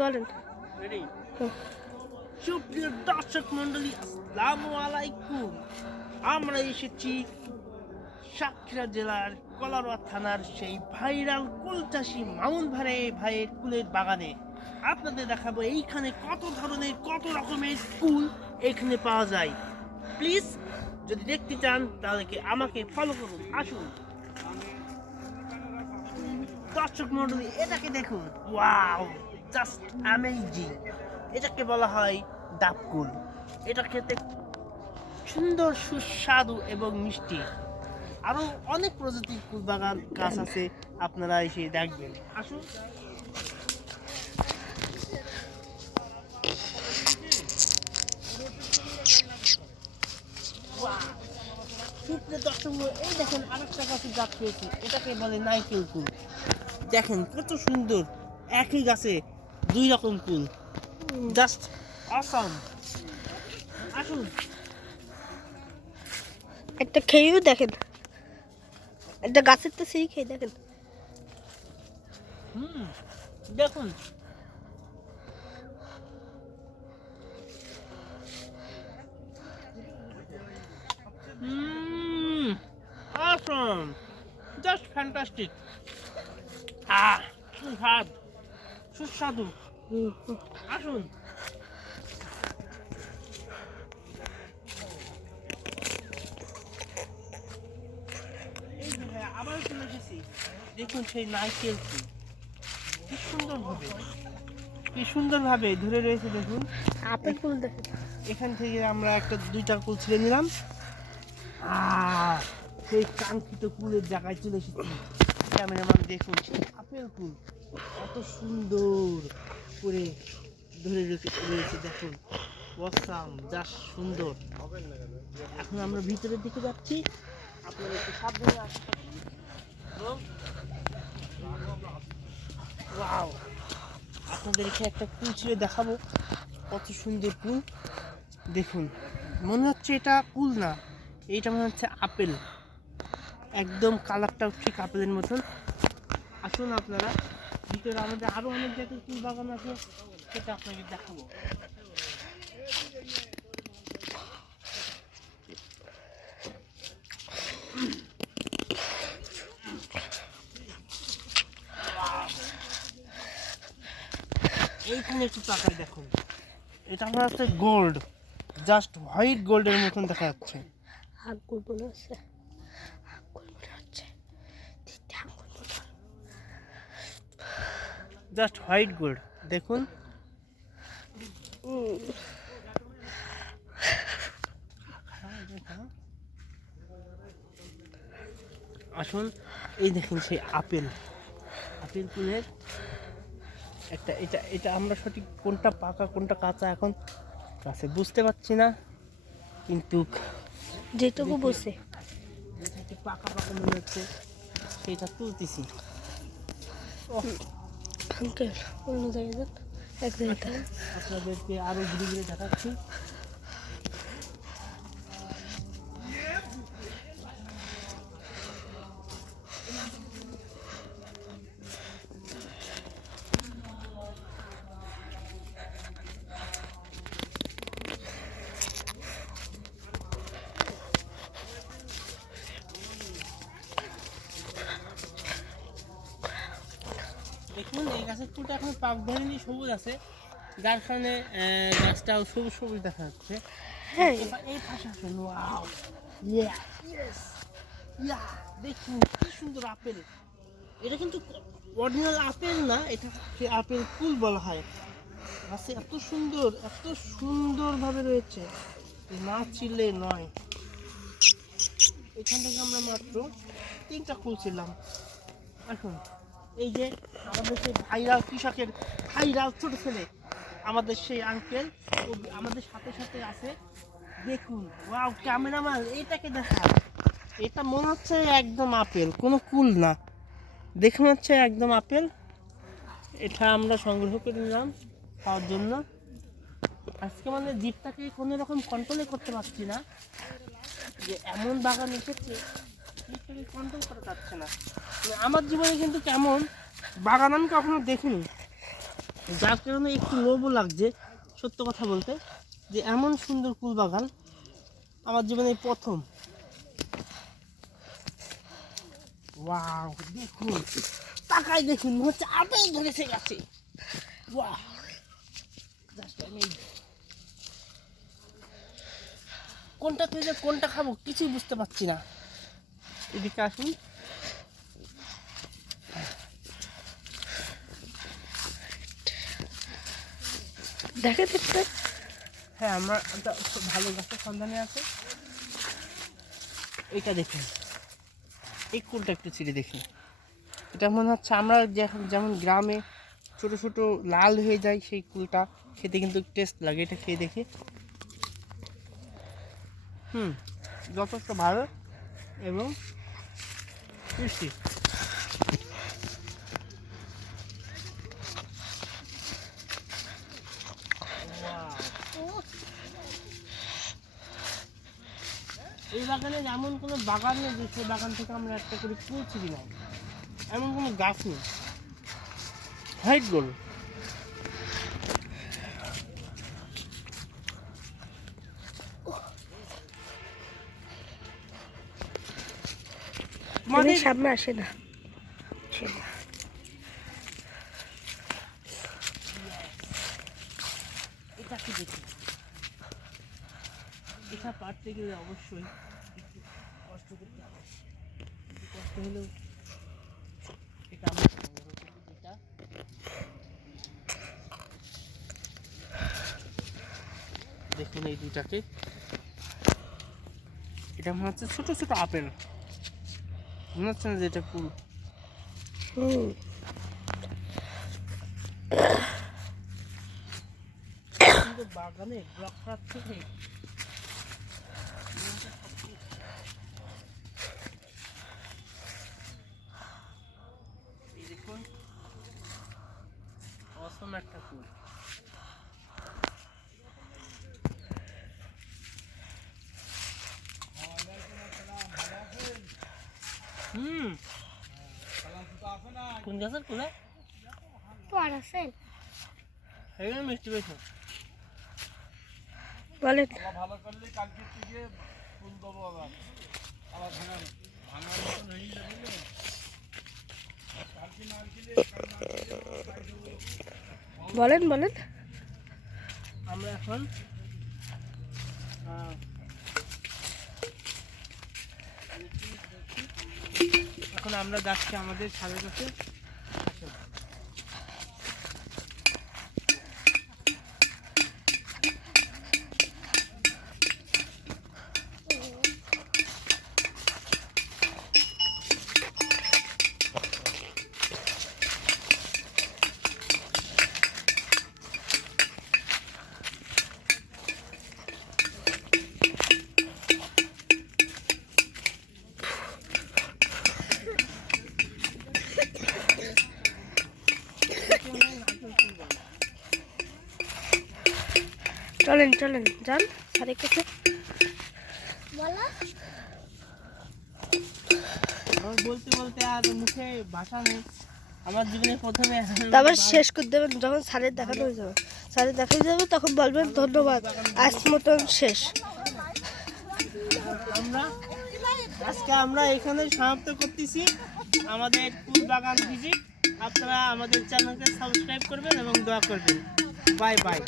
বলেন। সুপ্রিয় দর্শক মন্ডলী, আসসালামু আলাইকুম। আমরা এসেছি সাতক্ষীরা জেলার কলারোয়া থানার সেই ভাইরাল কুল চাষি মামুন ভাইয়ের কুলের বাগানে। আপনাদের দেখাবো এইখানে কত ধরনের কত রকমের কুল এখানে পাওয়া যায়। প্লিজ যদি দেখতে চান তাহলে আমাকে ফলো করুন, আসুন। দর্শক মন্ডলী, এটাকে দেখুন, ওয়াও, জাস্ট অ্যামেজিং। এটাকে বলা হয় ডাবকুল। এটা খেতে সুন্দর, সুস্বাদু এবং মিষ্টি। আরো অনেক প্রজাতির কুল বাগান গাছ আছে, আপনারা এসে দেখবেন, আসুন। সুপ্রিয় দর্শক মণ্ডলী, এই দেখেন আরেকটা গাছের গাছ পেয়েছি, এটাকে বলে নাইকেল কুল। দেখেন কত সুন্দর, একই গাছে দুই রকম কুল, জাস্ট অসাম। আসুন, একটা খেয়েও দেখেন, একটা গাছের তো সেই খেয়ে দেখেন। দেখুন, অসাম, জাস্ট ফ্যান্টাস্টিক। সুস্বাদ, সুস্বাদু। আসুন। আবার চলে এসেছি, দেখুন সেই নারকেল ফুল কি সুন্দরভাবে ধরে রয়েছে। দেখুন আপেল ফুল দেখেন। এখান থেকে আমরা দুইটা কুল ছিঁড়ে নিলাম। সেই কাঙ্ক্ষিত কুলের জায়গায় চলে এসেছি। ক্যামেরাম্যান দেখুন, সেই আপেল কুল কত সুন্দর করে ধরে রয়েছে। দেখুন, অসাম, জাস্ট সুন্দর। এখন আমরা ভিতরের দিকে যাচ্ছি, আপনারা একটু সাবধানে আসতে। ওয়াও, আপনাদেরকে একটা কুল ছিঁড়ে দেখাবো, কত সুন্দর কুল। দেখুন, মনে হচ্ছে এটা কুল না, এইটা মনে হচ্ছে আপেল। একদম কালারটাও ঠিক আপেলের মতন। আসুন আপনারা ভিতরে, আমাদের আরো অনেক জায়গায় কুল বাগান আছে, সেটা আপনাকে দেখাবো। এইখানে একটু তাকায় দেখুন, এটা মনে হচ্ছে গোল্ড, জাস্ট হোয়াইট গোল্ডের মতন দেখা যাচ্ছে। আঙ্গুর মনে হচ্ছে, আঙ্গুর মনে হচ্ছে, জাস্ট হোয়াইট গোল্ড। দেখুন, আসুন। এই দেখুন সেই আপেল কুলের একটা, এটা আমরা সঠিক কোনটা পাকা কোনটা কাঁচা এখন গাছে বুঝতে পারছি না, কিন্তু যেটুকু বসে পাকা মনে হচ্ছে, সেটা তুলতেছি। আঙ্কেল অন্য জায়গায় এক জায়গায় আপনাদেরকে আরো ঘুরে ঘুরে দেখাচ্ছি। দেখুন, এই গাছের ফুলটা এখন পাক ধরেনি, সবুজ আছে, যার কারণে গাছটাও সবুজ সবুজ দেখা যাচ্ছে। হ্যাঁ, এই পাশে আসুন। ওয়াও, ইয়েস, দেখুন কি সুন্দর আপেল। এটা কিন্তু অরিজিনাল আপেল না, এটা সে আপেল কুল বলা হয়। গাছে এত সুন্দরভাবে রয়েছে, না ছিঁড়লে নয়। এখান থেকে আমরা মাত্র 3টা কুল ছিলাম। এখন এই যে আমাদের সেই ভাইরাল কৃষকের ভাইরাল ছোট ছেলে, আমাদের সেই আঙ্কেল, ও আমাদের সাথে সাথে আছে। দেখুন, ওয়াও, ক্যামেরাম্যান এটাকে দেখা, এটা মনে হচ্ছে একদম আপেল, কোনো কুল না, দেখে মনে হচ্ছে একদম আপেল। এটা আমরা সংগ্রহ করে নিলাম খাওয়ার জন্য। আজকে মানে জিপটাকে কোনো রকম কন্ট্রোলে করতে পারছি না, যে এমন বাগান এসেছে জিপটাকে কন্ট্রোল করা যাচ্ছে না। আমার জীবনে কিন্তু কেমন বাগান আমি কখনো দেখিনি। যার কারণে একটু লোভও লাগছে সত্য কথা বলতে, যে এমন সুন্দর ফুল বাগান আমার জীবনে এই প্রথম। ওয়াও, দেখুন, তাকাই দেখুন, মনে হচ্ছে আপেল ধরেছে গাছে। ওয়াও, জাস্ট কোনটা থেকে কোনটা খাবো কিছুই বুঝতে পারছি না। এদিকে আসুন। দেখে দেখতে। হ্যাঁ, আমরা একটা খুব ভালো গাছের সন্ধানে আছে। এটা দেখুন, এই কুলটা একটু ছিঁড়ে দেখি। এটা মনে হচ্ছে আমরা যেমন গ্রামে ছোট ছোট লাল হয়ে যায়, সেই কুলটা খেতে কিন্তু টেস্ট লাগে। এটা খেয়ে দেখি। যথেষ্ট ভালো এবং মিষ্টি। এই বাগানে এমন কোনো বাগান নেই যে সেই বাগান থেকে আমরা একটা করে কুল ছিঁড়ি না, এমন কোনো গাছ নেই। হোয়াইট গোল্ড, মানে সামনে আসে না। এটা কি দেখি, এটা পারতে গেলে অবশ্যই একটু কষ্ট করতে হবে। একটু কষ্ট হলেও এটা আমরা এটা দেখুন, এই দুটাকে, এটা মনে হচ্ছে ছোট ছোট আপেল, মনে হচ্ছে না যে এটা ফুল। কিন্তু বাগানে ব্লক করার থেকে এই দেখুন, অসম একটা ফুল। কোন গাছের ফুলে এখানে মিষ্টি বেশি বলেন। ভালো করলে কালকে থেকে ফুল দেবো আবার আবার ভাঙার মতন হয়ে যাবে। কালকে নারকেলে বলেন বলেন। আমরা এখন আমরা যাচ্ছি আমাদের ছাদের কাছে। চলেন চলেন যান ছাদের কাছে। বলতে বলতে আর মুখে ভাষা নেই। আমার জীবনে প্রথমে তারপর শেষ করে দেবেন যখন স্যারের দেখানো হয়ে যাবে। স্যারের দেখা হয়ে যাবে তখন বলবেন ধন্যবাদ, আজ মতন শেষ। আমরা এখানে সমাপ্ত করতেছি আমাদের ফুল বাগান ভিজিট। আপনারা আমাদের চ্যানেলকে সাবস্ক্রাইব করবেন এবং দোয়া করবেন। Bye bye.